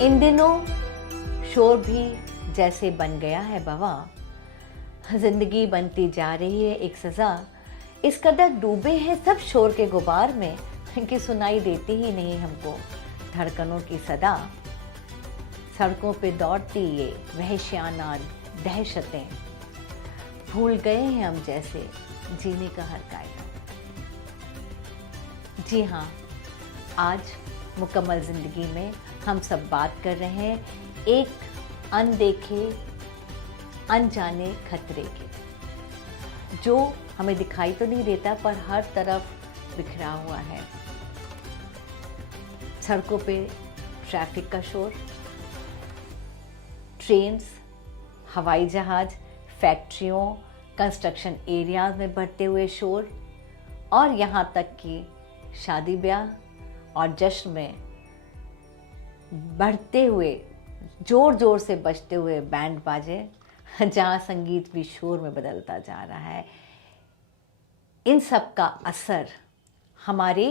इन दिनों शोर भी जैसे बन गया है बवा, जिंदगी बनती जा रही है एक सजा। इस कदर डूबे हैं सब शोर के गुबार में कि सुनाई देती ही नहीं हमको धड़कनों की सदा। सड़कों पे दौड़ती ये वहशियाना दहशतें, भूल गए हैं हम जैसे जीने का हर कायदा। जी हाँ, आज मुकम्मल जिंदगी में हम सब बात कर रहे हैं एक अनदेखे अनजाने खतरे की, जो हमें दिखाई तो नहीं देता पर हर तरफ बिखरा हुआ है। सड़कों पे ट्रैफिक का शोर, ट्रेन्स, हवाई जहाज, फैक्ट्रियों, कंस्ट्रक्शन एरियाज में बढ़ते हुए शोर, और यहाँ तक कि शादी ब्याह और जश्न में बढ़ते हुए जोर जोर से बजते हुए बैंड बाजे, जहाँ संगीत भी शोर में बदलता जा रहा है। इन सब का असर हमारे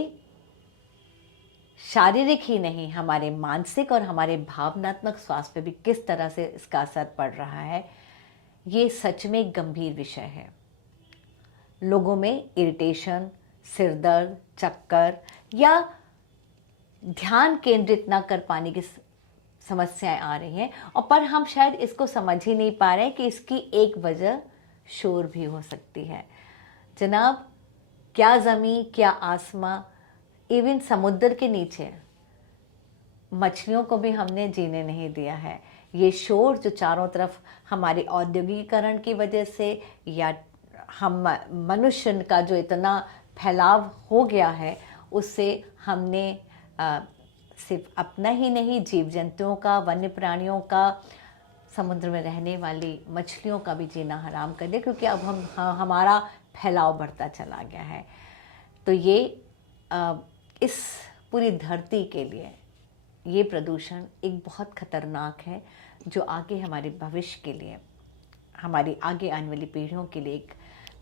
शारीरिक ही नहीं, हमारे मानसिक और हमारे भावनात्मक स्वास्थ्य पे भी किस तरह से इसका असर पड़ रहा है, ये सच में एक गंभीर विषय है। लोगों में इरिटेशन, सिरदर्द, चक्कर या ध्यान केंद्रित न कर पाने की समस्याएं आ रही हैं, और पर हम शायद इसको समझ ही नहीं पा रहे हैं कि इसकी एक वजह शोर भी हो सकती है। जनाब, क्या ज़मीं, क्या आसमां, इवन समुद्र के नीचे मछलियों को भी हमने जीने नहीं दिया है। ये शोर जो चारों तरफ हमारे औद्योगिकीकरण की वजह से या हम मनुष्य का जो इतना फैलाव हो गया है, उससे हमने सिर्फ अपना ही नहीं, जीव जंतुओं का, वन्य प्राणियों का, समुद्र में रहने वाली मछलियों का भी जीना हराम कर दिया, क्योंकि अब हमारा फैलाव बढ़ता चला गया है। तो ये इस पूरी धरती के लिए ये प्रदूषण एक बहुत खतरनाक है, जो आगे हमारे भविष्य के लिए, हमारी आगे आने वाली पीढ़ियों के लिए एक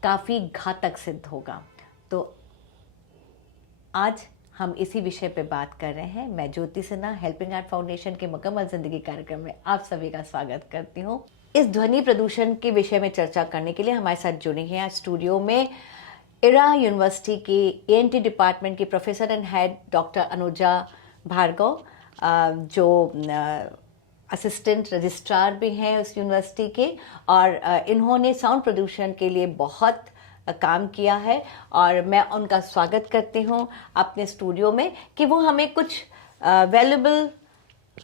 काफ़ी घातक सिद्ध होगा। तो आज हम इसी विषय पे बात कर रहे हैं। मैं ज्योति सिन्हा, हेल्पिंग आर्ट फाउंडेशन के मुकम्मल जिंदगी कार्यक्रम में आप सभी का स्वागत करती हूँ। इस ध्वनि प्रदूषण के विषय में चर्चा करने के लिए हमारे साथ जुड़ी हैं स्टूडियो में इरा यूनिवर्सिटी की एएनटी डिपार्टमेंट की professor and head doctor Anuja Bhargav, जो असिस्टेंट रजिस्ट्रार भी हैं उस यूनिवर्सिटी के, और इन्होंने साउंड प्रदूषण के लिए बहुत काम किया है, और मैं उनका स्वागत करती हूँ अपने स्टूडियो में कि वो हमें कुछ वैल्यूएबल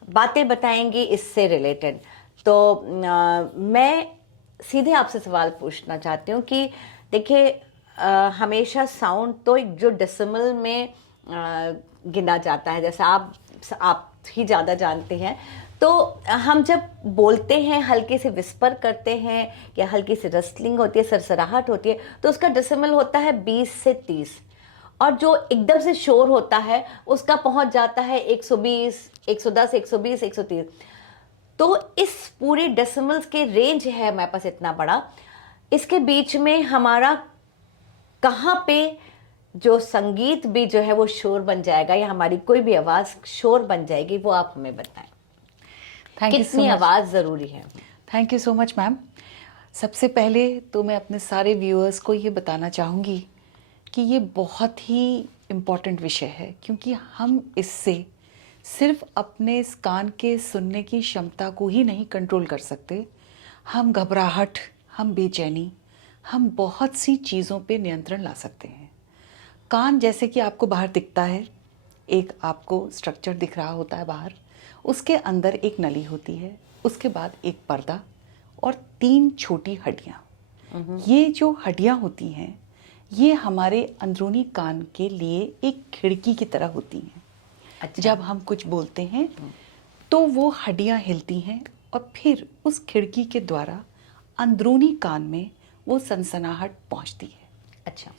बातें बताएंगी इससे रिलेटेड। तो मैं सीधे आपसे सवाल पूछना चाहती हूँ कि देखिए, हमेशा साउंड तो एक जो डेसिमल में गिना जाता है, जैसे आप ही ज़्यादा जानते हैं। तो हम जब बोलते हैं, हल्के से विस्पर करते हैं या हल्की सी रस्टलिंग होती है, सरसराहट होती है, तो उसका डेसिमल होता है 20 से 30, और जो एकदम से शोर होता है उसका पहुंच जाता है 120, 110, 120, 130। तो इस पूरे डेसिमल्स के रेंज है हमारे पास इतना बड़ा, इसके बीच में हमारा कहाँ पे जो संगीत भी जो है वो शोर बन जाएगा, या हमारी कोई भी आवाज़ शोर बन जाएगी, वो आप हमें बताएं। कितनी आवाज़ ज़रूरी है? Thank you so much ma'am. सबसे पहले तो मैं अपने सारे व्यूअर्स को ये बताना चाहूँगी कि ये बहुत ही इम्पॉर्टेंट विषय है, क्योंकि हम इससे सिर्फ अपने इस कान के सुनने की क्षमता को ही नहीं कंट्रोल कर सकते, हम घबराहट, हम बेचैनी, हम बहुत सी चीज़ों पे नियंत्रण ला सकते हैं। कान जैसे कि आपको बाहर दिखता है, एक आपको स्ट्रक्चर दिख रहा होता है बाहर, उसके अंदर एक नली होती है, उसके बाद एक पर्दा और 3 छोटी हड्डियाँ। ये जो हड्डियाँ होती हैं, ये हमारे अंदरूनी कान के लिए एक खिड़की की तरह होती हैं। अच्छा। जब हम कुछ बोलते हैं तो वो हड्डियाँ हिलती हैं, और फिर उस खिड़की के द्वारा अंदरूनी कान में वो सनसनाहट पहुँचती है। अच्छा।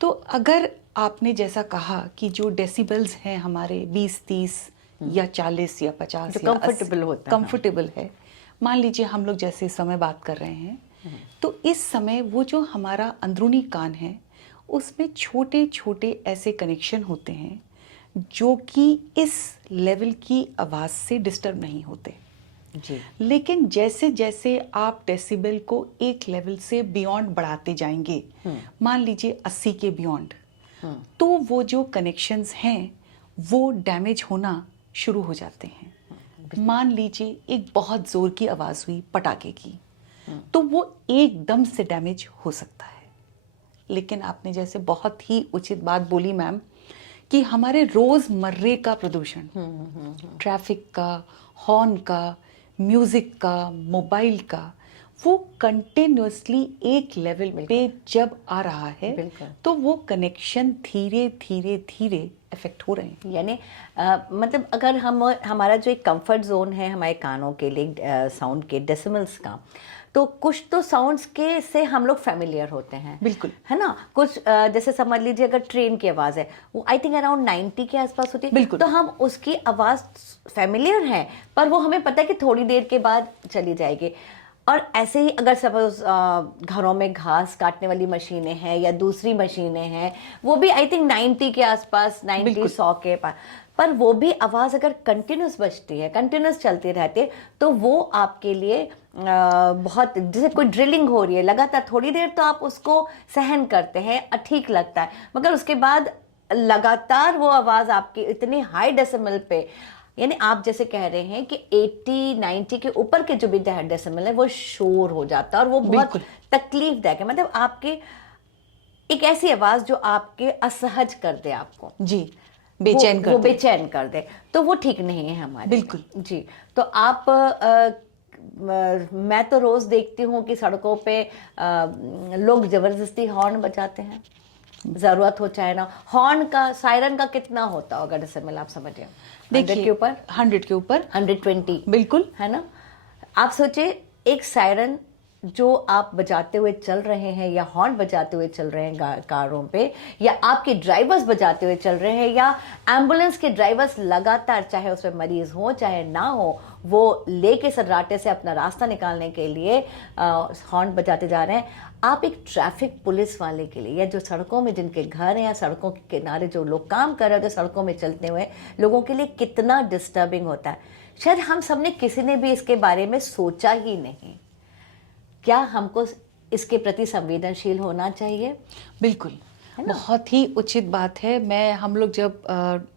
तो अगर आपने जैसा कहा कि जो डेसिबल्स हैं हमारे 20, 30 या 40 या 50 जो या कंफर्टेबल होता है, कंफर्टेबल है, मान लीजिए हम लोग जैसे इस समय बात कर रहे हैं, तो इस समय वो जो हमारा अंदरूनी कान है, उसमें छोटे छोटे ऐसे कनेक्शन होते हैं जो कि इस लेवल की आवाज़ से डिस्टर्ब नहीं होते। जी। लेकिन जैसे जैसे आप डेसिबल को एक लेवल से बियॉन्ड बढ़ाते जाएंगे, मान लीजिए 80 के बियॉन्ड, तो वो जो कनेक्शंस हैं वो डैमेज होना शुरू हो जाते हैं। मान लीजिए एक बहुत ज़ोर की आवाज़ हुई पटाखे की, तो वो एकदम से डैमेज हो सकता है। लेकिन आपने जैसे बहुत ही उचित बात बोली मैम कि हमारे रोज़मर्रे का प्रदूषण, ट्रैफिक का, हॉर्न का, म्यूज़िक का, मोबाइल का, वो कंटिन्यूअसली एक लेवल पे जब आ रहा है तो वो कनेक्शन धीरे धीरे धीरे इफेक्ट हो रहे हैं। यानी मतलब अगर हमारा जो एक कंफर्ट जोन है हमारे कानों के लिए साउंड के डेसिमल्स का, तो कुछ तो साउंड्स के से हम लोग फेमिलियर होते हैं, बिल्कुल, है ना। कुछ जैसे समझ लीजिए अगर ट्रेन की आवाज़ है वो आई थिंक अराउंड 90 के आसपास होती है, बिल्कुल, तो हम उसकी आवाज़ फेमिलियर है, पर वो हमें पता है कि थोड़ी देर के बाद चली जाएगी। और ऐसे ही अगर सपोज घरों में घास काटने वाली मशीनें हैं या दूसरी मशीनें हैं, वो भी आई थिंक 90 के आसपास, 90 100 के पास, पर वो भी आवाज़ अगर कंटिन्यूस बजती है, कंटिन्यूस चलती रहती है, तो वो आपके लिए बहुत, जैसे कोई ड्रिलिंग हो रही है लगातार, थोड़ी देर तो आप उसको सहन करते हैं, ठीक लगता है, मगर उसके बाद लगातार वो आवाज़ आपकी इतनी हाई डेसिमल पे, यानी आप जैसे कह रहे हैं कि 80-90 के ऊपर के जो भी डेसिमल है वो शोर हो जाता है और वो बहुत तकलीफदायक है। मतलब आपके एक ऐसी आवाज़ जो आपके असहज कर दे, आपको जी बेचैन कर वो दे, बेचैन कर दे, तो वो ठीक नहीं है हमारे। बिल्कुल जी। तो आप मैं तो रोज़ देखती हूँ कि सड़कों पे लोग ज़बरदस्ती हॉर्न बजाते हैं, ज़रूरत हो चाहे ना। हॉर्न का, सायरन का कितना होता होगा डेसिमल, आप समझिए, 100 के ऊपर, 100 के ऊपर, 120, बिल्कुल, है ना। आप सोचिए एक सायरन जो आप बजाते हुए चल रहे हैं या हॉर्न बजाते हुए चल रहे हैं कारों पे, या आपके ड्राइवर्स बजाते हुए चल रहे हैं, या एम्बुलेंस के ड्राइवर्स लगातार, चाहे उसमें मरीज हो चाहे ना हो, वो लेके सन्नाटे से अपना रास्ता निकालने के लिए हॉर्न बजाते जा रहे हैं। आप एक ट्रैफिक पुलिस वाले के लिए, या जो सड़कों में जिनके घर हैं या सड़कों के किनारे जो लोग काम कर रहे होते हैं, सड़कों में चलते हुए लोगों के लिए कितना डिस्टर्बिंग होता है। शायद हम सबने, किसी ने भी इसके बारे में सोचा ही नहीं। क्या हमको इसके प्रति संवेदनशील होना चाहिए? बिल्कुल, बहुत ही उचित बात है। हम लोग जब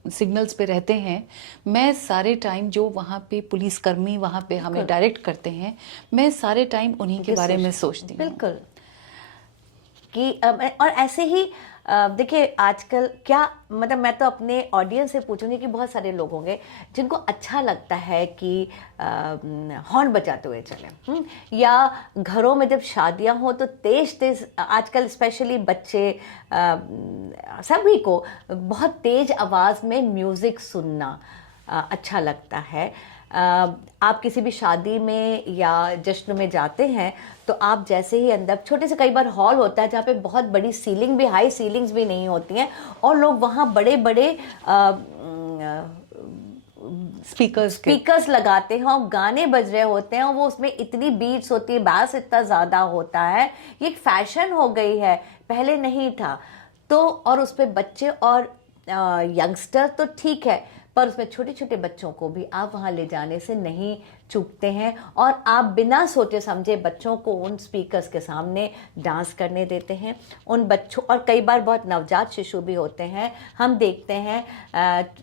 सिग्नल्स पे रहते हैं, मैं सारे टाइम जो वहाँ पे पुलिसकर्मी वहाँ पे हमें डायरेक्ट करते हैं, मैं सारे टाइम उन्हीं के बारे में सोचती हूँ। बिल्कुल। कि और ऐसे ही देखिए आजकल क्या, मतलब मैं तो अपने ऑडियंस से पूछूंगी कि बहुत सारे लोग होंगे जिनको अच्छा लगता है कि हॉर्न बजाते हुए चलें, या घरों में जब शादियां हो तो तेज तेज, आजकल स्पेशली बच्चे, सभी को बहुत तेज आवाज़ में म्यूज़िक सुनना अच्छा लगता है। आप किसी भी शादी में या जश्न में जाते हैं तो आप जैसे ही अंदर, छोटे से कई बार हॉल होता है जहाँ पे बहुत बड़ी सीलिंग भी, हाई सीलिंग्स भी नहीं होती हैं, और लोग वहाँ बड़े बड़े स्पीकर्स लगाते हैं और गाने बज रहे होते हैं, और वो उसमें इतनी बीट्स होती है, बास इतना ज़्यादा होता है, ये एक फैशन हो गई है, पहले नहीं था। तो और उस पर बच्चे और यंगस्टर तो ठीक है, पर उसमें छोटे छोटे बच्चों को भी आप वहाँ ले जाने से नहीं चूकते हैं, और आप बिना सोचे समझे बच्चों को उन स्पीकर्स के सामने डांस करने देते हैं। उन बच्चों, और कई बार बहुत नवजात शिशु भी होते हैं, हम देखते हैं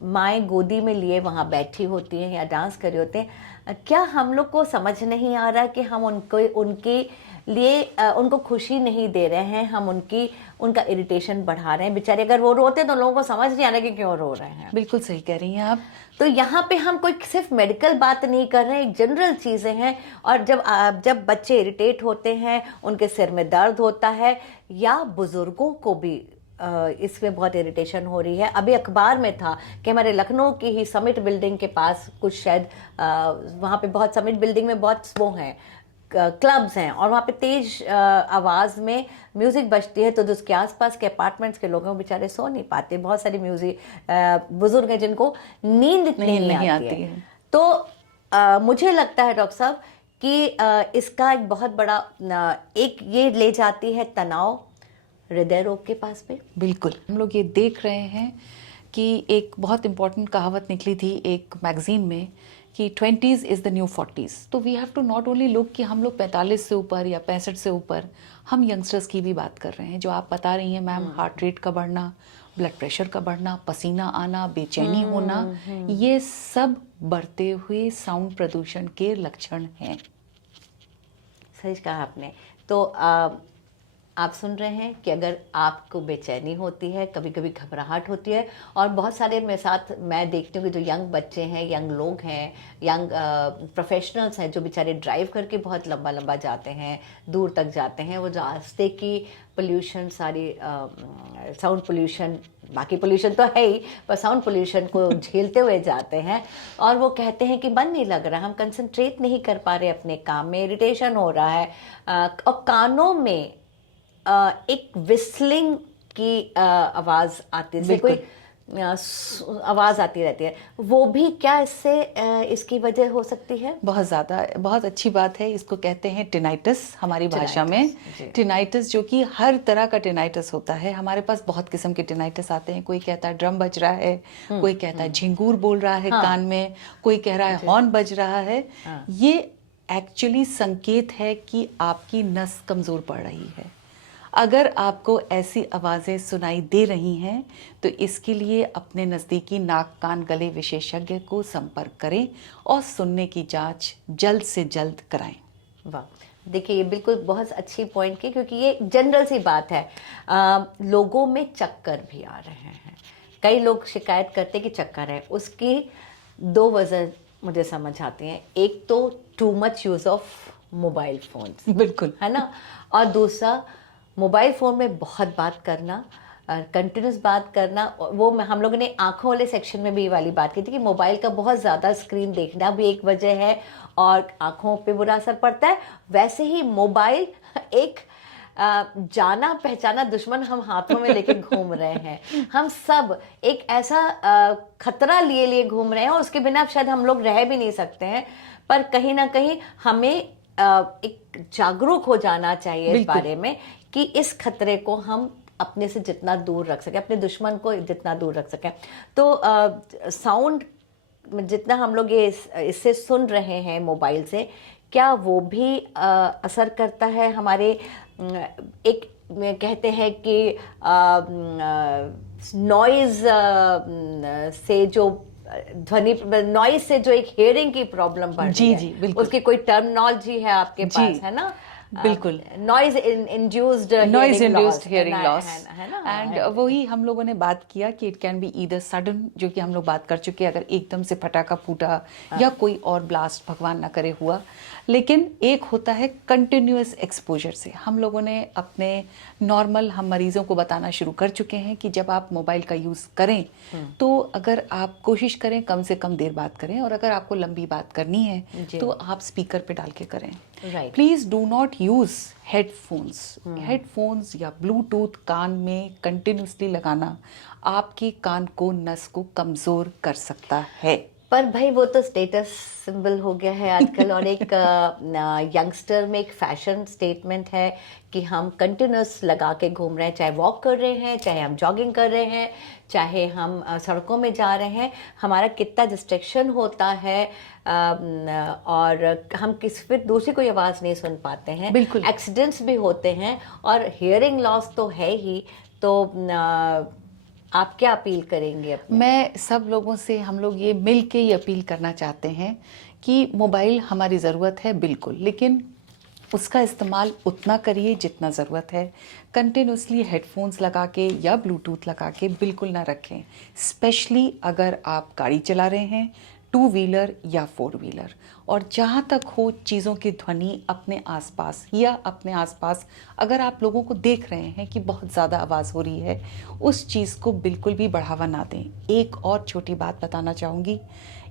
माएँ गोदी में लिए वहाँ बैठी होती हैं या डांस कर रहे होते हैं। क्या हम लोग को समझ नहीं आ रहा कि हम उनके लिए उनको खुशी नहीं दे रहे हैं, हम उनका इरिटेशन बढ़ा रहे हैं। बेचारे अगर वो रोते तो लोगों को समझ नहीं आ रहा कि क्यों रो रहे हैं। बिल्कुल सही कह रही हैं आप। तो यहाँ पे हम कोई सिर्फ मेडिकल बात नहीं कर रहे हैं, जनरल चीज़ें हैं। और जब बच्चे इरिटेट होते हैं, उनके सिर में दर्द होता है, या बुजुर्गों को भी इसमें बहुत इरिटेशन हो रही है। अभी अखबार में था कि हमारे लखनऊ की ही समिट बिल्डिंग के पास कुछ, शायद वहाँ पे बहुत, समिट बिल्डिंग में बहुत वो हैं, क्लब्स हैं, और वहाँ पे तेज आवाज़ में म्यूज़िक बजती है, तो उसके आसपास के अपार्टमेंट्स के लोगों बेचारे सो नहीं पाते। बहुत सारे बुजुर्ग हैं जिनको नींद नहीं आती है। तो मुझे लगता है डॉक्टर साहब कि इसका एक बहुत बड़ा एक ये ले जाती है तनाव हृदय रोग के पास पे। बिल्कुल, हम लोग ये देख रहे हैं कि एक बहुत इम्पॉर्टेंट कहावत निकली थी एक मैगजीन में कि 20s is the new 40s। तो we have to not only look कि हम लोग 45 से ऊपर या 65 से ऊपर, हम यंगस्टर्स की भी बात कर रहे हैं। जो आप बता रही हैं मैम, हार्ट रेट का बढ़ना, ब्लड प्रेशर का बढ़ना, पसीना आना, बेचैनी होना, ये सब बढ़ते हुए साउंड प्रदूषण के लक्षण हैं। सही कहा आपने। तो आप सुन रहे हैं कि अगर आपको बेचैनी होती है, कभी कभी घबराहट होती है, और बहुत सारे मेरे साथ मैं देखती हूँ कि जो यंग बच्चे हैं, यंग लोग हैं, यंग प्रोफेशनल्स हैं, जो बेचारे ड्राइव करके बहुत लंबा लंबा जाते हैं, दूर तक जाते हैं, वो रास्ते की पोल्यूशन, सारी साउंड पोल्यूशन, बाकी पोल्यूशन तो है ही, पर साउंड पोल्यूशन को झेलते हुए जाते हैं, और वो कहते हैं कि मन नहीं लग रहा, हम कंसंट्रेट नहीं कर पा रहे अपने काम में, इरिटेशन हो रहा है, और कानों में एक विस्लिंग की आवाज़ आती है, कोई आवाज़ आती रहती है। वो भी क्या इससे इसकी वजह हो सकती है? बहुत ज़्यादा, बहुत अच्छी बात है। इसको कहते हैं टिनाइटस हमारी भाषा में। टिनाइटस, जो कि हर तरह का टिनाइटस होता है। हमारे पास बहुत किस्म के टिनाइटस आते हैं। कोई कहता है ड्रम बज रहा है, कोई कहता है झिंगूर बोल रहा है कान में, कोई कह रहा है हॉर्न बज रहा है। ये एक्चुअली संकेत है कि आपकी नस कमज़ोर पड़ रही है। अगर आपको ऐसी आवाज़ें सुनाई दे रही हैं तो इसके लिए अपने नज़दीकी नाक कान गले विशेषज्ञ को संपर्क करें और सुनने की जांच जल्द से जल्द कराएं। वाह, देखिए ये बिल्कुल बहुत अच्छी पॉइंट की, क्योंकि ये जनरल सी बात है। लोगों में चक्कर भी आ रहे हैं, कई लोग शिकायत करते हैं कि चक्कर है। उसकी दो वजह मुझे समझ आती हैं। एक तो too much use of mobile phones, बिल्कुल, है ना, और दूसरा मोबाइल फ़ोन में बहुत बात करना, कंटिन्यूस बात करना। वो हम लोगों ने आँखों वाले सेक्शन में भी ये वाली बात की थी कि मोबाइल का बहुत ज़्यादा स्क्रीन देखना भी एक वजह है और आँखों पे बुरा असर पड़ता है। वैसे ही मोबाइल एक जाना पहचाना दुश्मन हम हाथों में लेके घूम रहे हैं। हम सब एक ऐसा खतरा लिए घूम रहे हैं, और उसके बिना शायद हम लोग रह भी नहीं सकते हैं। पर कहीं ना कहीं हमें एक जागरूक हो जाना चाहिए इस बारे में कि इस खतरे को हम अपने से जितना दूर रख सकें, अपने दुश्मन को जितना दूर रख सकें। तो साउंड जितना हम लोग ये इससे सुन रहे हैं मोबाइल से, क्या वो भी असर करता है हमारे, एक कहते हैं कि नॉइज से जो ध्वनि, नॉइज से जो एक हियरिंग की प्रॉब्लम बढ़ रही है, जी बिल्कुल, उसकी कोई टर्मिनोलॉजी है आपके पास, है ना? बिल्कुल, noise induced hearing loss, and वही हम लोगों ने बात किया कि it can be either sudden, जो कि हम लोग बात कर चुके हैं, अगर एकदम से पटाखा फूटा या कोई और ब्लास्ट भगवान ना करे हुआ। लेकिन एक होता है कंटिन्यूअस एक्सपोजर से। हम लोगों ने अपने नॉर्मल, हम मरीजों को बताना शुरू कर चुके हैं कि जब आप मोबाइल का यूज़ करें तो अगर आप कोशिश करें कम से कम देर बात करें, और अगर आपको लंबी बात करनी है तो आप स्पीकर पे डाल के करें। Please do not use headphones या ब्लूटूथ कान में कंटिन्यूसली लगाना आपके कान को, नस को कमज़ोर कर सकता है। पर भाई वो तो स्टेटस सिंबल हो गया है आजकल, और एक यंगस्टर में एक फैशन स्टेटमेंट है कि हम कंटिन्यूस लगा के घूम रहे हैं, चाहे वॉक कर रहे हैं, चाहे हम जॉगिंग कर रहे हैं, चाहे हम सड़कों में जा रहे हैं। हमारा कितना डिस्ट्रैक्शन होता है, और हम फिर दूसरी कोई आवाज़ नहीं सुन पाते हैं। बिल्कुल, एक्सीडेंट्स भी होते हैं, और हियरिंग लॉस तो है ही। तो आप क्या अपील करेंगे अपने? मैं सब लोगों से, हम लोग ये मिल के ये अपील करना चाहते हैं कि मोबाइल हमारी ज़रूरत है बिल्कुल, लेकिन उसका इस्तेमाल उतना करिए जितना ज़रूरत है। कंटिन्यूसली हेडफोन्स लगा के या ब्लूटूथ लगा के बिल्कुल ना रखें, स्पेशली अगर आप गाड़ी चला रहे हैं, 2 व्हीलर या 4 व्हीलर। और जहाँ तक हो चीज़ों की ध्वनि अपने आसपास, या अपने आसपास अगर आप लोगों को देख रहे हैं कि बहुत ज़्यादा आवाज़ हो रही है, उस चीज़ को बिल्कुल भी बढ़ावा ना दें। एक और छोटी बात बताना चाहूँगी,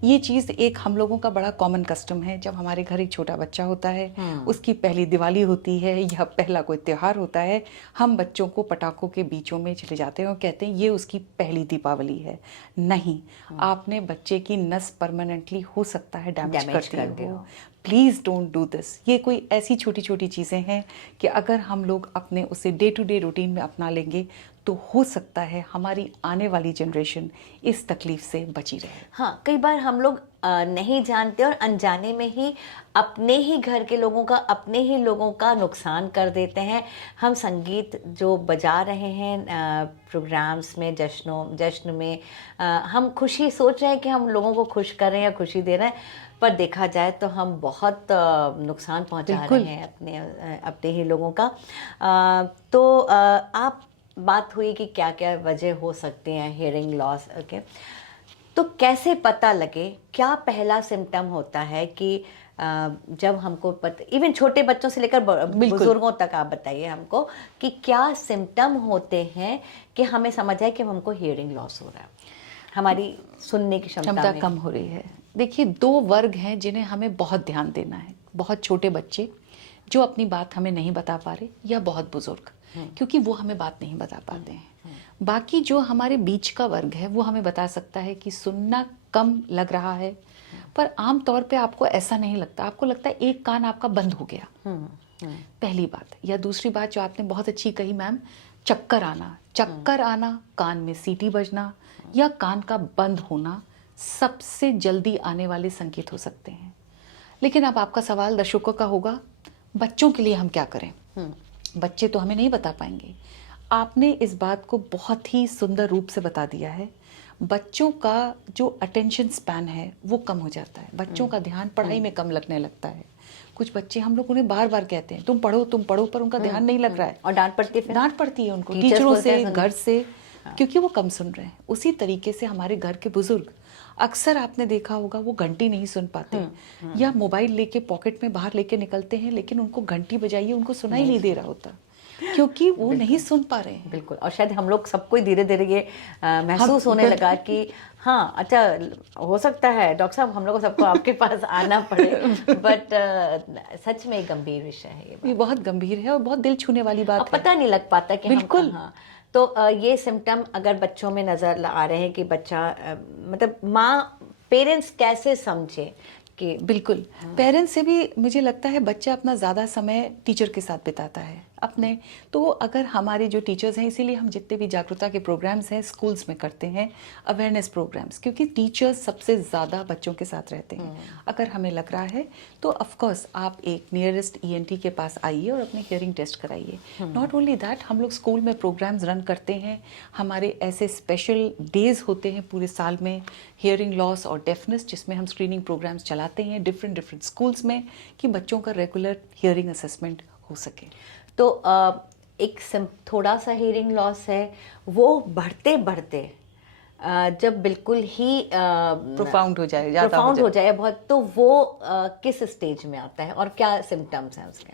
ये चीज़ एक हम लोगों का बड़ा कॉमन कस्टम है। जब हमारे घर एक छोटा बच्चा होता है, उसकी पहली दिवाली होती है या पहला कोई त्यौहार होता है, हम बच्चों को पटाखों के बीचों में चले जाते हैं और कहते हैं ये उसकी पहली दीपावली है। नहीं, आपने बच्चे की नस परमानेंटली हो सकता है डैमेज करते हो। Please don't do this. ये कोई ऐसी छोटी छोटी चीज़ें हैं कि अगर हम लोग अपने उसे डे टू डे रूटीन में अपना लेंगे तो हो सकता है हमारी आने वाली जनरेशन इस तकलीफ से बची रहे। हाँ, कई बार हम लोग नहीं जानते और अनजाने में ही अपने ही घर के लोगों का, अपने ही लोगों का नुकसान कर देते हैं। हम संगीत जो बजा रहे हैं प्रोग्राम्स में, जश्न में, हम खुशी सोच रहे हैं कि हम लोगों को खुश कर रहे हैं या खुशी दे रहे हैं, पर देखा जाए तो हम बहुत नुकसान पहुंचा रहे हैं अपने ही लोगों का। तो आप बात हुई कि क्या क्या वजह हो सकती हैं हियरिंग लॉस। ओके, तो कैसे पता लगे, क्या पहला सिम्टम होता है कि जब हमको इवन छोटे बच्चों से लेकर बुजुर्गों तक आप बताइए हमको कि क्या सिम्टम होते हैं कि हमें समझ आए कि हमको हियरिंग लॉस हो रहा है, हमारी सुनने की क्षमता कम हो रही है। देखिए, 2 वर्ग हैं जिन्हें हमें बहुत ध्यान देना है। बहुत छोटे बच्चे जो अपनी बात हमें नहीं बता पा रहे, या बहुत बुजुर्ग, क्योंकि वो हमें बात नहीं बता पाते हैं। बाकी जो हमारे बीच का वर्ग है वो हमें बता सकता है कि सुनना कम लग रहा है, पर आम तौर पे आपको ऐसा नहीं लगता। आपको लगता है एक कान आपका बंद हो गया, पहली बात। या दूसरी बात जो आपने बहुत अच्छी कही मैम, चक्कर आना, कान में सीटी बजना या कान का बंद होना सबसे जल्दी आने वाले संकेत हो सकते हैं। लेकिन अब आपका सवाल दर्शकों का होगा, बच्चों के लिए हम क्या करें? बच्चे तो हमें नहीं बता पाएंगे। आपने इस बात को बहुत ही सुंदर रूप से बता दिया है। बच्चों का जो अटेंशन स्पैन है वो कम हो जाता है। बच्चों का ध्यान पढ़ाई में कम लगने लगता है। कुछ बच्चे, हम लोग उन्हें बार बार कहते हैं तुम पढ़ो, पर उनका ध्यान नहीं लग रहा है, और डांट पड़ती है उनको टीचरों से, घर से, क्योंकि वो कम सुन रहे हैं। उसी तरीके से हमारे घर के बुजुर्ग, अक्सर आपने देखा होगा, वो घंटी नहीं सुन पाते, या मोबाइल लेके पॉकेट में बाहर लेके निकलते हैं, लेकिन उनको घंटी बजाइए उनको सुनाई नहीं दे रहा होता, क्योंकि वो नहीं सुन पा रहे हैं। बिल्कुल। और शायद हम लोग सबको धीरे धीरे ये महसूस होने लगा कि हाँ, अच्छा हो सकता है डॉक्टर साहब हम लोग को सबको आपके पास आना पड़े। बट सच में एक गंभीर विषय है ये बहुत गंभीर है और बहुत दिल छूने वाली बात है। पता नहीं लग पाता कि बिल्कुल। हाँ, तो ये सिम्टम अगर बच्चों में नजर आ रहे हैं कि बच्चा मतलब माँ, पेरेंट्स कैसे समझे कि बिल्कुल, पेरेंट्स से भी मुझे लगता है बच्चा अपना ज़्यादा समय टीचर के साथ बिताता है अपने। तो अगर हमारे जो टीचर्स हैं, इसीलिए हम जितने भी जागरूकता के प्रोग्राम्स हैं स्कूल्स में करते हैं, अवेयरनेस प्रोग्राम्स, क्योंकि टीचर्स सबसे ज़्यादा बच्चों के साथ रहते हैं। अगर हमें लग रहा है तो ऑफकोर्स आप एक नियरेस्ट ENT के पास आइए और अपने हियरिंग टेस्ट कराइए। नॉट ओनली दैट, हम लोग स्कूल में प्रोग्राम्स रन करते हैं। हमारे ऐसे स्पेशल डेज होते हैं पूरे साल में, हियरिंग लॉस और डेफनेस, जिसमें हम स्क्रीनिंग प्रोग्राम्स चलाते हैं डिफरेंट स्कूल्स में, कि बच्चों का रेगुलर हियरिंग असेसमेंट हो सके। तो एक थोड़ा सा हियरिंग लॉस है, वो बढ़ते बढ़ते जब बिल्कुल ही प्रोफाउंड हो जाए बहुत, तो वो किस स्टेज में आता है और क्या सिम्टम्स हैं उसके?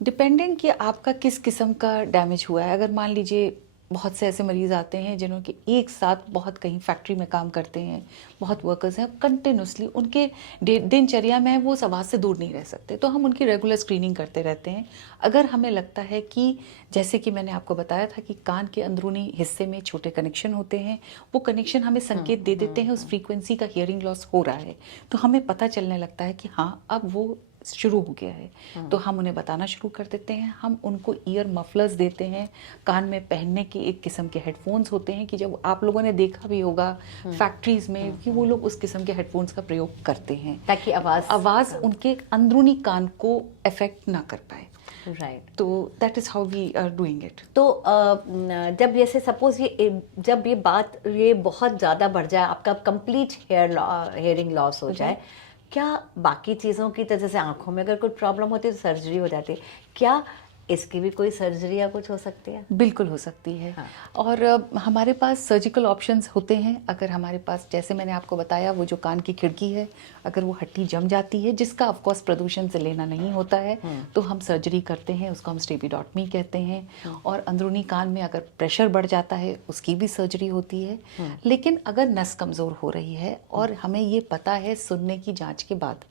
डिपेंडेंट कि आपका किस किस्म का डैमेज हुआ है। अगर मान लीजिए बहुत से ऐसे मरीज आते हैं जिन्हों के एक साथ बहुत कहीं फैक्ट्री में काम करते हैं, बहुत वर्कर्स हैं, कंटिन्यूसली उनके दिनचर्या में वो आवाज से दूर नहीं रह सकते, तो हम उनकी रेगुलर स्क्रीनिंग करते रहते हैं। अगर हमें लगता है कि, जैसे कि मैंने आपको बताया था कि कान के अंदरूनी हिस्से में छोटे कनेक्शन होते हैं, वो कनेक्शन हमें संकेत दे देते हैं उस फ्रीक्वेंसी का हियरिंग लॉस हो रहा है, तो हमें पता चलने लगता है कि हाँ अब वो शुरू हो गया है। तो हम उन्हें बताना शुरू कर देते हैं। हम उनको ईयर मफलर्स देते हैं, कान में पहनने के एक किस्म के हेडफोन्स होते हैं, कि जब आप लोगों ने देखा भी होगा फैक्ट्रीज में कि वो लोग उस किस्म के हेडफोन्स का प्रयोग करते हैं ताकि आवाज उनके अंदरूनी कान को अफेक्ट ना कर पाए। राइट। तो that is how we are doing it. तो जब जैसे सपोज जब ये बहुत ज़्यादा बढ़ जाए, आपका कंप्लीट हियरिंग लॉस हो जाए, क्या बाकी चीज़ों की तरह, जैसे आंखों में अगर कोई प्रॉब्लम होती है तो सर्जरी हो जाती है, क्या इसकी भी कोई सर्जरी या कुछ हो सकती है? बिल्कुल हो सकती है। हाँ। और हमारे पास सर्जिकल ऑप्शंस होते हैं। अगर हमारे पास, जैसे मैंने आपको बताया, वो जो कान की खिड़की है, अगर वो हड्डी जम जाती है, जिसका ऑफकोर्स प्रदूषण से लेना नहीं होता है, तो हम सर्जरी करते हैं, उसको हम स्टेपिडॉटमी कहते हैं। और अंदरूनी कान में अगर प्रेशर बढ़ जाता है, उसकी भी सर्जरी होती है। लेकिन अगर नस कमज़ोर हो रही है और हमें ये पता है सुनने की जाँच के बाद,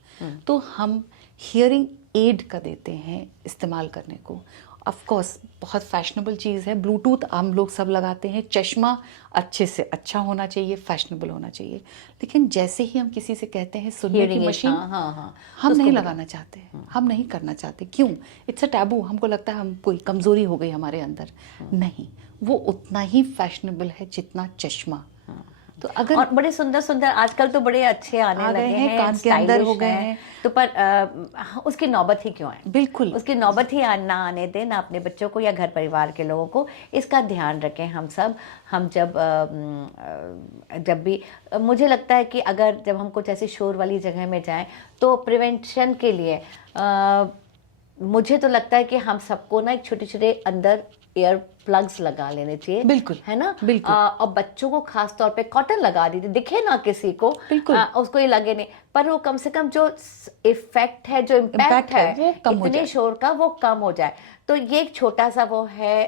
तो हम हियरिंग एड का देते हैं इस्तेमाल करने को। ऑफ कोर्स बहुत फैशनेबल चीज़ है। ब्लूटूथ हम लोग सब लगाते हैं, चश्मा अच्छे से अच्छा होना चाहिए, फैशनेबल होना चाहिए। लेकिन जैसे ही हम किसी से कहते हैं सुनने की Hearing aid, मशीन, हाँ हाँ हाँ, हम तो नहीं उसको लगाना चाहते, हम नहीं करना चाहते। क्यों? It's a taboo. हमको लगता है हम कोई कमज़ोरी हो गई हमारे अंदर। नहीं, वो उतना ही फैशनेबल है जितना चश्मा। तो अगर और बड़े सुंदर सुंदर आजकल तो बड़े अच्छे आने आ गए लगे हैं, हैं, कान के अंदर हो स्टाइलिश गए हैं। हैं। तो पर उसकी नौबत ही क्यों आए? बिल्कुल। उसकी नौबत ही ना आने दें, ना अपने बच्चों को या घर परिवार के लोगों को। इसका ध्यान रखें हम सब। हम जब भी मुझे लगता है कि अगर जब हम कुछ ऐसी शोर वाली जगह में जाएं तो प्रिवेंशन के लिए मुझे तो लगता है कि हम सबको ना एक छोटे छोटे अंदर एयर प्लग्स लगा लेने चाहिए। बिल्कुल, है ना? बिल्कुल। और बच्चों को खास तौर पे कॉटन लगा दीजिए, दिखे ना किसी को, बिल्कुल। उसको ये लगे नहीं, पर वो कम से कम जो इफेक्ट है, जो इम्पैक्ट है वो कम हो इतने जाए। शोर का, वो कम हो जाए। तो ये एक छोटा सा वो है।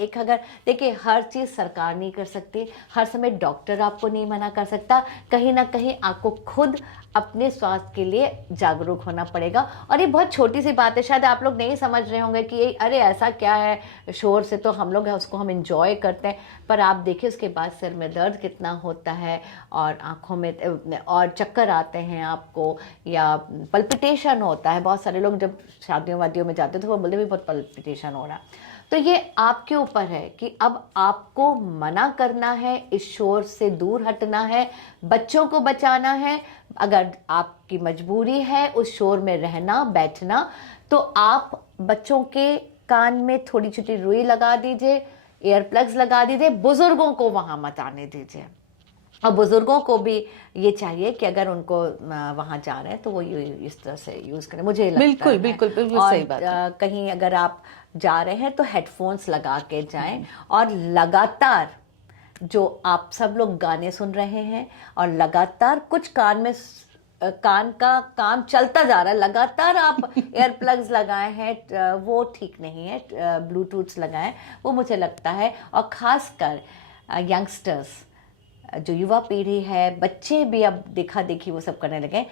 एक अगर देखिए, हर चीज़ सरकार नहीं कर सकती, हर समय डॉक्टर आपको नहीं मना कर सकता। कहीं ना कहीं आपको खुद अपने स्वास्थ्य के लिए जागरूक होना पड़ेगा। और ये बहुत छोटी सी बात है, शायद आप लोग नहीं समझ रहे होंगे कि ये अरे ऐसा क्या है, शोर से तो हम लोग है उसको हम इंजॉय करते हैं, पर आप देखिए उसके बाद सिर में दर्द कितना होता है, और आँखों में और चक्कर आते हैं आपको, या पल्पिटेशन होता है। बहुत सारे लोग जब शादियों वादियों में जाते हैं तो वो बोलते भी बहुत पल्पिटेशन हो रहा है। तो ये आपके ऊपर है कि अब आपको मना करना है, इस शोर से दूर हटना है, बच्चों को बचाना है। अगर आपकी मजबूरी है उस शोर में रहना बैठना, तो आप बच्चों के कान में थोड़ी छोटी रुई लगा दीजिए, एयर प्लग्स लगा दीजिए। बुजुर्गों को वहां मत आने दीजिए। और बुजुर्गों को भी ये चाहिए कि अगर उनको वहाँ जा रहे हैं तो वो इस तरह से यूज़ करें, मुझे लगता बिल्कुल, है। बिल्कुल, बिल्कुल और सही बात है। कहीं अगर आप जा रहे हैं तो हेडफोन्स लगा के जाएं, और लगातार जो आप सब लोग गाने सुन रहे हैं और लगातार कुछ कान में कान का काम चलता जा रहा है, लगातार आप एयर प्लग्स लगाए हैं, वो ठीक नहीं है। ब्लूटूथ्स लगाएं, वो मुझे लगता है। और ख़ासकर यंगस्टर्स, जो युवा पीढ़ी है, बच्चे भी अब देखा देखी वो सब करने लगे।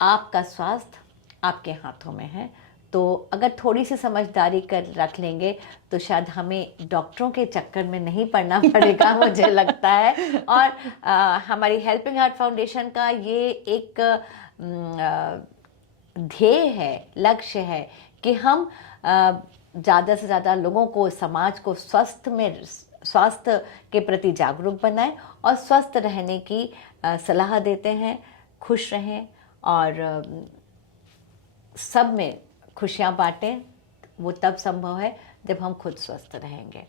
आपका स्वास्थ्य आपके हाथों में है, तो अगर थोड़ी सी समझदारी कर रख लेंगे तो शायद हमें डॉक्टरों के चक्कर में नहीं पड़ना पड़ेगा, मुझे लगता है। और हमारी हेल्पिंग हार्ट फाउंडेशन का ये एक ध्येय है, लक्ष्य है कि हम ज़्यादा से ज़्यादा लोगों को, समाज को स्वास्थ्य के प्रति जागरूक बनाएं और स्वस्थ रहने की सलाह देते हैं। खुश रहें और सब में खुशियां बांटें। वो तब संभव है जब हम खुद स्वस्थ रहेंगे।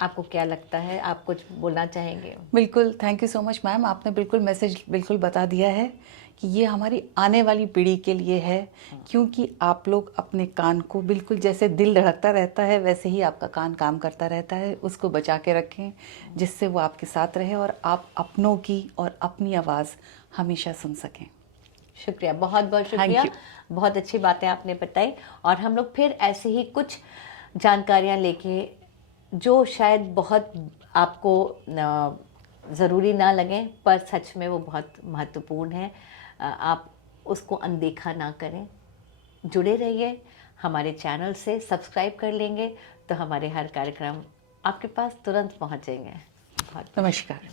आपको क्या लगता है? आप कुछ बोलना चाहेंगे? बिल्कुल, thank you so much ma'am. आपने बिल्कुल मैसेज बिल्कुल बता दिया है कि ये हमारी आने वाली पीढ़ी के लिए है, क्योंकि आप लोग अपने कान को बिल्कुल जैसे दिल धड़कता रहता है वैसे ही आपका कान काम करता रहता है। उसको बचा के रखें जिससे वो आपके साथ रहे और आप अपनों की और अपनी आवाज़ हमेशा सुन सकें। शुक्रिया, बहुत बहुत शुक्रिया। बहुत अच्छी बातें आपने बताई, और हम लोग फिर ऐसे ही कुछ जानकारियाँ लेके, जो शायद बहुत आपको ज़रूरी ना लगें पर सच में वो बहुत महत्वपूर्ण है, आप उसको अनदेखा ना करें। जुड़े रहिए हमारे चैनल से, सब्सक्राइब कर लेंगे तो हमारे हर कार्यक्रम आपके पास तुरंत पहुंचेंगे। बहुत नमस्कार।